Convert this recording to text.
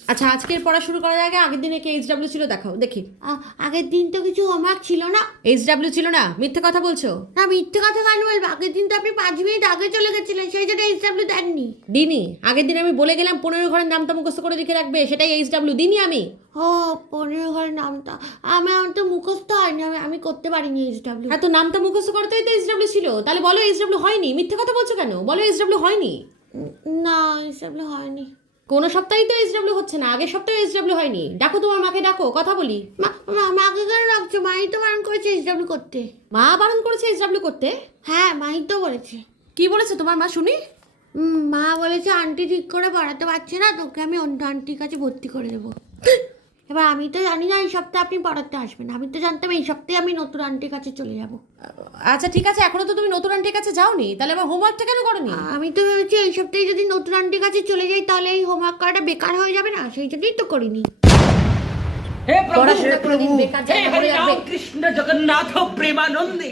আচ্ছা, আজকের পড়া শুরু করার আগে আগের দিনে কি এইচডব্লিউ ছিল দেখাও দেখি। আগের দিন তো কিছু হোমওয়ার্ক ছিল না। এইচডব্লিউ ছিল না? মিথ্যে কথা বলছো। না, মিথ্যে কথা কেন বলবো? আগের দিন তো আপনি 5 মিনিট আগে চলে গেছিলেন, সেই জন্য এইচডব্লিউ দেননি। দিনই আগের দিন আমি বলে গেলাম 15 ঘরের নামটা মুখস্থ করে লিখে রাখবে, সেটাই এইচডব্লিউ দিনই আমি। ও, 15 ঘরের নামটা আমার তো মুখস্থ হয়নি, আমি করতে পারিনি এইচডব্লিউ। হ্যাঁ, তো নামটা মুখস্থ করতেই তো এইচডব্লিউ ছিল, তাহলে বলো এইচডব্লিউ হয়নি। মিথ্যে কথা বলছো কেন? বলো এইচডব্লিউ হয়নি। না, এইচডব্লিউ হয়নি। কোনো সপ্তাহেই তো এইচডব্লিউ হচ্ছে না, আগের সপ্তাহে এইচডব্লিউ হয়নি। ডাকো তোমার মাকে, ডাকো, কথা বলি। মাকে কেন রাখছো? মাই তো বারণ করেছে এইচডব্লিউ করতে। মা বারণ করেছে এইচডব্লিউ করতে? হ্যাঁ, মাই তো বলেছে। কি বলেছে তোমার মা শুনি? মা বলেছে আন্টি ঠিক করে পড়াতে পারছে না, তোকে আমি অন্য আন্টির কাছে ভর্তি করে দেবো। এবার আমি তো জানি না এই সপ্তাহে আপনি পড়াতে আসবেন, আমি তো জানতাম এই সপ্তাহে আমি নতুন আন্টির কাছে চলে যাব। আচ্ছা ঠিক আছে, এখনো তো তুমি নতুন আন্টির কাছে যাওনি, তাহলে আবার হোমওয়ার্কটা কেন করনি? আমি তো ভেবেছি এই সপ্তাহে যদি নতুন আন্টির কাছে চলে যাই তাহলে এই হোমওয়ার্ক করাটা বেকার হয়ে যাবে না, সেই জন্যই তো করিনি। हे प्रभु, পড়াশোনা কোনোদিন বেকার हे যায় না, মনে हरि রাখবে। राम कृष्ण जगन्नाथ प्रेमानंदी।